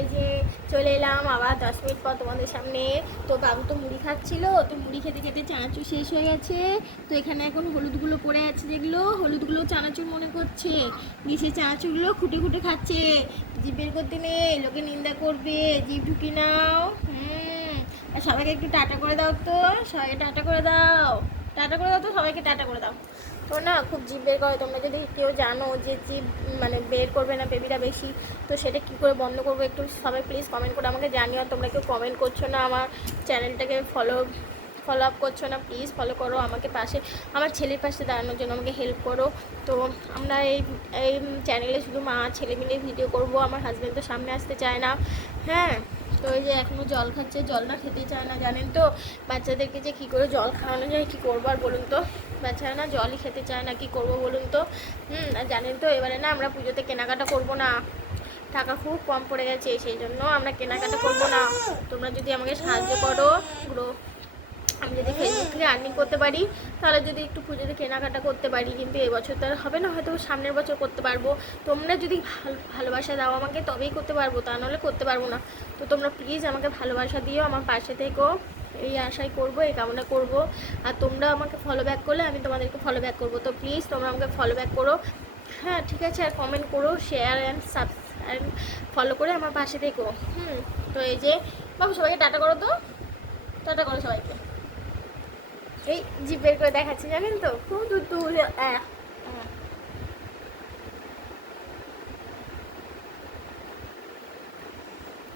এই যে চলে এলাম আবার দশ মিনিট পর তোমাদের সামনে। তো বাবু তো মুড়ি খাচ্ছিলো, তো মুড়ি খেতে খেতে চানাচুর শেষ হয়ে গেছে। তো এখানে এখন হলুদগুলো পড়ে আছে যেগুলো, হলুদগুলো চানাচুর মনে করছে। দিয়ে সেই চানাচুরগুলো খুঁটে খুঁটে খাচ্ছে। জিভ বের করতে নেই লোকে নিন্দা করবে জিভ ঢুকি নাও। হুম, আর সবাইকে একটু টাটা করে দাও তো, সবাইকে টাটা করে দাও। টাটা করে দাও তো, সবাইকে টাটা করে দাও। তো না, খুব জিভ বের করে, তোমরা যদি কেউ জানো যে জিভ মানে বের করবে না বেবিরা বেশি, তো সেটা কি করে বন্ধ করব? একটু সবাই প্লিজ কমেন্ট করে আমাকে জানিও তোমরা কেউ কমেন্ট করছ না, আমার চ্যানেলটাকে ফলো ফলো আপ করছ না প্লিজ ফলো করো আমাকে পাশে। আমার ছেলের পাশে দাঁড়ানোর জন্য আমাকে হেল্প করো। তো আমরা এই এই চ্যানেলে শুধু মা ছেলে মিলে ভিডিও করব, আমার হাজব্যান্ড তো সামনে আসতে চায় না। হ্যাঁ তো এই যে এখনও জল খাচ্ছে, জল না খেতে চায় না, জানেন তো? বাচ্চাদেরকে যে কি করে জল খাওয়ানো যায়, কী করব আর বলুন তো? বাচ্চারা না জলই খেতে চায় না, কি করব বলুন তো? হুম, আর জানেন তো, এবারে না আমরা পুজোতে কেনাকাটা করব না। টাকা খুব কম পড়ে গেছে, সেই জন্য আমরা কেনাকাটা করব না। তোমরা যদি আমাকে সাহায্য করো, পুরো আমি যদি ফেসবুক থেকে আর্নিং করতে পারি, তাহলে যদি একটু পুজোতে কেনাকাটা করতে পারি, কিন্তু এবছর তো আর হবে না, হয়তো সামনের বছর করতে পারব। তোমরা যদি ভালো, ভালোবাসা দাও আমাকে, তবেই করতে পারব, তা নাহলে করতে পারব না। তো তোমরা প্লিজ আমাকে ভালোবাসা দিও, আমার পাশে থেকো। এই আশাই করব, এই কামনা করব। আর তোমরা আমাকে ফলো ব্যাক করলে, আমি তোমাদেরকে ফলো ব্যাক করব। তো প্লিজ তোমরা আমাকে ফলো ব্যাক করো। হ্যাঁ ঠিক আছে, আর কমেন্ট করো share and sub and follow করে আমার পাশে থেকো। হুম, তো এই যে, বাবু সবাইকে টাটা করো তো। টাটা করো সবাইকে। এই জিপ বের করে দেখাচ্ছি, জানেন তো? খুব দূর দূর।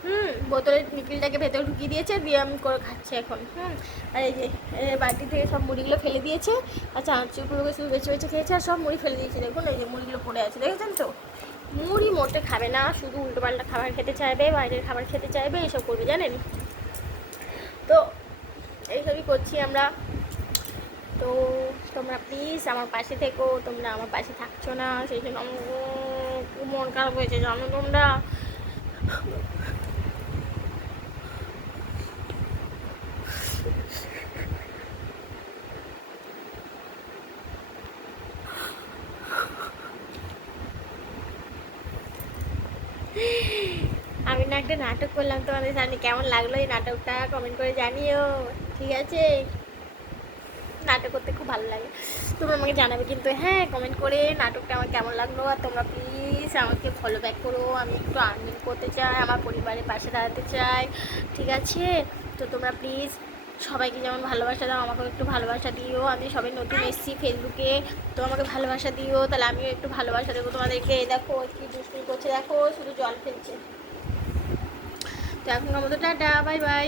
হুম, বোতলের নিকিলটাকে ভেতরে ঢুকিয়ে দিয়েছে, দিয়ে আমি করে খাচ্ছে এখন, হুম। আর এই যে বাটি থেকে সব মুড়িগুলো ফেলে দিয়েছে, আর চানাচুরগুলোকে শুধু বেছে বেছে খেয়েছে, আর সব মুড়ি ফেলে দিয়েছে, দেখুন, এই যে মুড়িগুলো পড়ে আছে, দেখেছেন তো? মুড়ি মোটে খাবে না, শুধু উল্টোপাল্টা খাবার খেতে চাইবে, বাইরের খাবার খেতে চাইবে এইসব করবে, জানেন? তো, এইসবই করছি আমরা। তো তোমরা প্লিজ আমার পাশে থেকো, তোমরা আমার পাশে থাকছো না, সেই জন্য আমার মন খারাপ হয়েছে, জানো তোমরা? আমি না একটা নাটক করলাম, তোমাদের সামনে কেমন লাগল এই নাটকটা? কমেন্ট করে জানিও, ঠিক আছে? নাটক করতে খুব ভালো লাগে। তোমরা আমাকে জানাবে কিন্তু হ্যাঁ কমেন্ট করে নাটকটা আমার কেমন লাগল আর তোমরা প্লিজ আমাকে ফলো ব্যাক করো। আমি একটু আর্নিং করতে চাই আমার পরিবারের পাশে দাঁড়াতে চাই ঠিক আছে? তো তোমরা প্লিজ সবাইকে যেমন ভালোবাসা দাও আমাকেও একটু ভালোবাসা দিও। আমি সবাই নতুন এসেছি ফেসবুকে তো আমাকে ভালোবাসা দিও। তাহলে আমিও একটু ভালোবাসা দেবো তোমাদেরকে। দেখো কি দুষ্টুমি করছে দেখো শুধু জল ফেলছে। তো এখনকার মতো টাটা বাই বাই